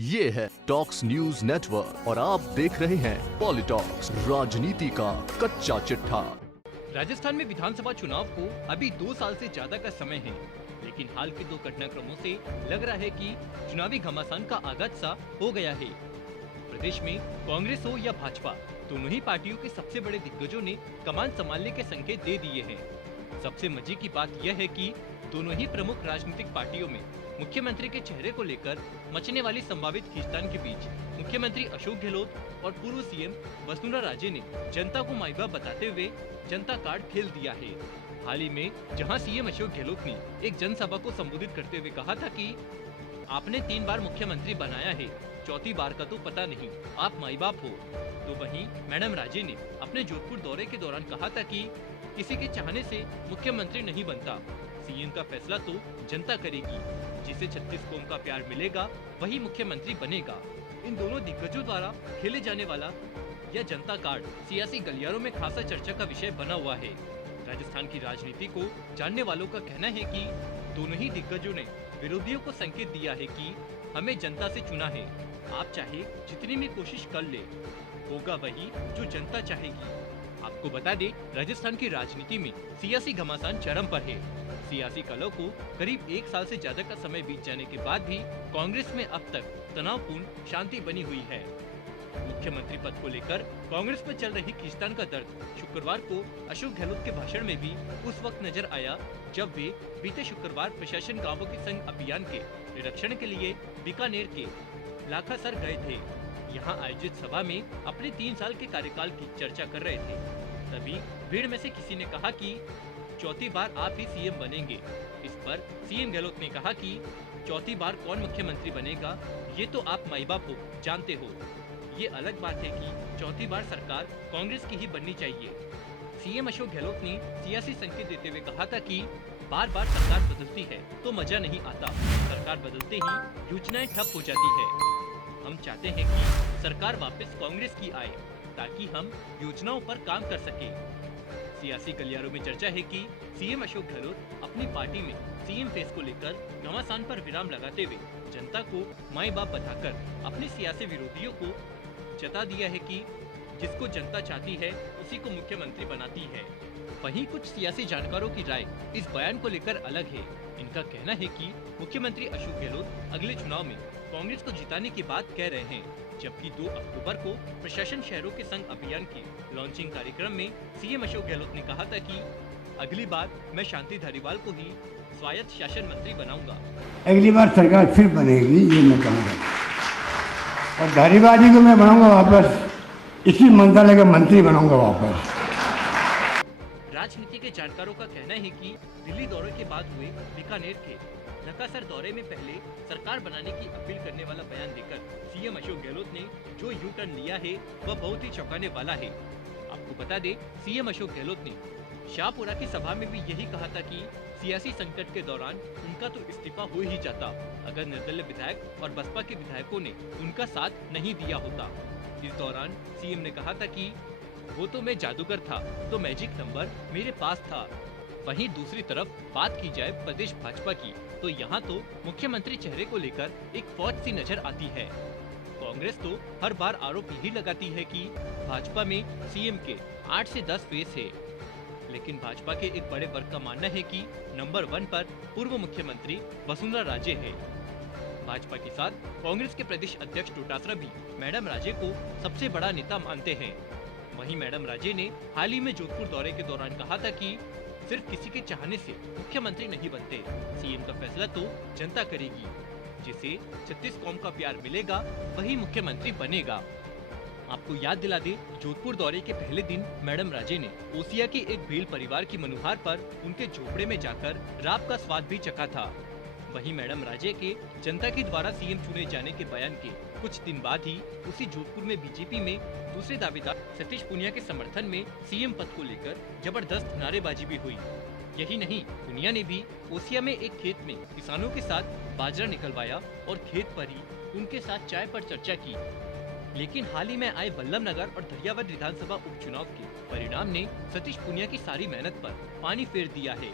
ये है talks news network और आप देख रहे हैं पॉलिटॉक्स, राजनीति का कच्चा चिट्ठा। राजस्थान में विधानसभा चुनाव को अभी 2 साल से ज्यादा का समय है, लेकिन हाल के 2 घटनाक्रमों से लग रहा है कि चुनावी घमासान का आगाज सा हो गया है। प्रदेश में कांग्रेस हो या भाजपा, दोनों ही पार्टियों के सबसे बड़े दिग्गजों ने कमान संभालने के संकेत दे दिए हैं। सबसे मजे की बात यह है कि दोनों ही प्रमुख राजनीतिक पार्टियों में मुख्यमंत्री के चेहरे को लेकर मचने वाली संभावित खींचतान के बीच मुख्यमंत्री अशोक गहलोत और पूर्व सीएम वसुंधरा राजे ने जनता को माई बाप बताते हुए जनता कार्ड खेल दिया है। हाल ही में जहां सीएम अशोक गहलोत ने एक जनसभा को संबोधित करते हुए कहा था कि आपने 3 बार मुख्यमंत्री बनाया है, चौथी बार का तो पता नहीं, आप माई बाप हो। तो वहीं मैडम राजे ने अपने जोधपुर दौरे के दौरान कहा था कि किसी के चाहने से मुख्यमंत्री नहीं बनता, सीएम का फैसला तो जनता करेगी, जिसे 36 कौम का प्यार मिलेगा वही मुख्यमंत्री बनेगा। इन दोनों दिग्गजों द्वारा खेले जाने वाला यह जनता कार्ड सियासी गलियारों में खासा चर्चा का विषय बना हुआ है। राजस्थान की राजनीति को जानने वालों का कहना है कि दोनों ही दिग्गजों ने विरोधियों को संकेत दिया है कि हमें जनता से चुना है, आप चाहे जितनी भी कोशिश कर ले, होगा वही जो जनता चाहेगी। आपको बता दें, राजस्थान की राजनीति में सियासी घमासान चरम पर है। सियासी कलह को करीब 1 साल से ज्यादा का समय बीत जाने के बाद भी कांग्रेस में अब तक तनावपूर्ण शांति बनी हुई है। मुख्यमंत्री पद को लेकर कांग्रेस में चल रही खींचतान का दर्द शुक्रवार को अशोक गहलोत के भाषण में भी उस वक्त नजर आया जब वे बीते शुक्रवार प्रशासन गांवों के संग अभियान के निरीक्षण के लिए बीकानेर के लाखासर गए थे। यहाँ आयोजित सभा में अपने 3 साल के कार्यकाल की चर्चा कर रहे थे। तभी भीड़ में से किसी ने कहा कि चौथी बार आप ही सीएम बनेंगे। इस पर सीएम गहलोत ने कहा कि चौथी बार कौन मुख्यमंत्री बनेगा ये तो आप माई बाप हो, जानते हो। ये अलग बात है कि चौथी बार सरकार कांग्रेस की ही बननी चाहिए। सीएम अशोक गहलोत ने सियासी संकेत देते हुए कहा था कि बार बार सरकार बदलती है तो मजा नहीं आता, सरकार बदलते ही योजनाएं ठप हो जाती है। हम चाहते हैं कि सरकार वापस कांग्रेस की आए ताकि हम योजनाओं पर काम कर सके। सियासी गलियारों में चर्चा है कि सीएम अशोक गहलोत अपनी पार्टी में सीएम फेस को लेकर घमासान पर विराम लगाते हुए जनता को माई बाप बताकर अपने सियासी विरोधियों को जता दिया है कि जिसको जनता चाहती है उसी को मुख्यमंत्री बनाती है। वहीं कुछ सियासी जानकारों की राय इस बयान को लेकर अलग है। इनका कहना है कि मुख्यमंत्री अशोक गहलोत अगले चुनाव में कांग्रेस को जिताने की बात कह रहे हैं, जबकि 2 अक्टूबर को प्रशासन शहरों के संग अभियान के लॉन्चिंग कार्यक्रम में सीएम अशोक गहलोत ने कहा था कि अगली बार मैं शांति धारीवाल को ही स्वायत्त शासन मंत्री बनाऊंगा। अगली बार सरकार फिर बनेगी, ये मैं कहूँगा, और धारीवाल जी को मैं बनाऊंगा वापस, इसी मंत्रालय का मंत्री बनाऊंगा वापस। राजनीति के जानकारों का कहना है कि दिल्ली दौरे के बाद हुए बीकानेर के लखासर दौरे में पहले सरकार बनाने की अपील करने वाला बयान देकर सीएम अशोक गहलोत ने जो यू टर्न लिया है वह बहुत ही चौंकाने वाला है। आपको बता दें, सीएम अशोक गहलोत ने शाहपुरा की सभा में भी यही कहा था कि सियासी संकट के दौरान उनका तो इस्तीफा हो ही जाता अगर निर्दलीय विधायक और बसपा के विधायकों ने उनका साथ नहीं दिया होता। इस दौरान सीएम ने कहा था कि वो तो मैं जादूगर था तो मैजिक नंबर मेरे पास था। वहीं दूसरी तरफ बात की जाए प्रदेश भाजपा की, तो यहाँ तो मुख्यमंत्री चेहरे को लेकर एक फौज सी नजर आती है। कांग्रेस तो हर बार आरोप यही लगाती है कि भाजपा में सीएम के 8 से 10 फेस है, लेकिन भाजपा के एक बड़े वर्ग का मानना है कि नंबर 1 पर पूर्व मुख्यमंत्री वसुंधरा राजे है। भाजपा के साथ कांग्रेस के प्रदेश अध्यक्ष डोटासरा भी मैडम राजे को सबसे बड़ा नेता मानते हैं। वहीं मैडम राजे ने हाल ही में जोधपुर दौरे के दौरान कहा था कि सिर्फ किसी के चाहने से मुख्यमंत्री नहीं बनते, सीएम का फैसला तो जनता करेगी, जिसे 36 कौम का प्यार मिलेगा वही मुख्यमंत्री बनेगा। आपको याद दिला दे, जोधपुर दौरे के पहले दिन मैडम राजे ने ओसिया के एक भील परिवार की मनुहार पर उनके झोपड़े में जाकर राब का स्वाद भी चखा था। वहीं मैडम राजे के जनता के द्वारा सीएम चुने जाने के बयान के कुछ दिन बाद ही उसी जोधपुर में बीजेपी में दूसरे दावेदार सतीश पूनिया के समर्थन में सीएम पद को लेकर जबरदस्त नारेबाजी भी हुई। यही नहीं, पूनिया ने भी ओसिया में एक खेत में किसानों के साथ बाजरा निकलवाया और खेत पर ही उनके साथ चाय पर चर्चा की। लेकिन हाल ही में आए बल्लभनगर और दरियावद विधानसभा उपचुनाव के परिणाम ने सतीश पूनिया की सारी मेहनत पर पानी फेर दिया है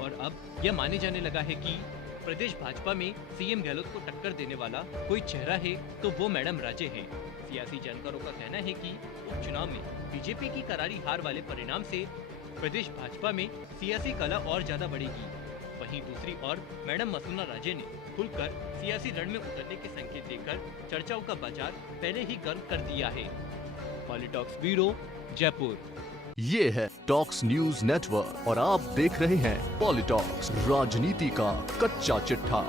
और अब यह माने जाने लगा है कि प्रदेश भाजपा में सीएम गहलोत को टक्कर देने वाला कोई चेहरा है तो वो मैडम राजे हैं। सियासी जानकारों का कहना है कि उपचुनाव में बीजेपी की करारी हार वाले परिणाम से प्रदेश भाजपा में सियासी कला और ज्यादा बढ़ेगी। वहीं दूसरी ओर मैडम मसूना राजे ने खुलकर सियासी रण में उतरने के संकेत देकर चर्चाओं का बाजार पहले ही गर्म कर दिया है। पॉलिटॉक्स ब्यूरो, जयपुर। ये है टॉक्स न्यूज नेटवर्क और आप देख रहे हैं पॉलिटॉक्स, राजनीति का कच्चा चिट्ठा।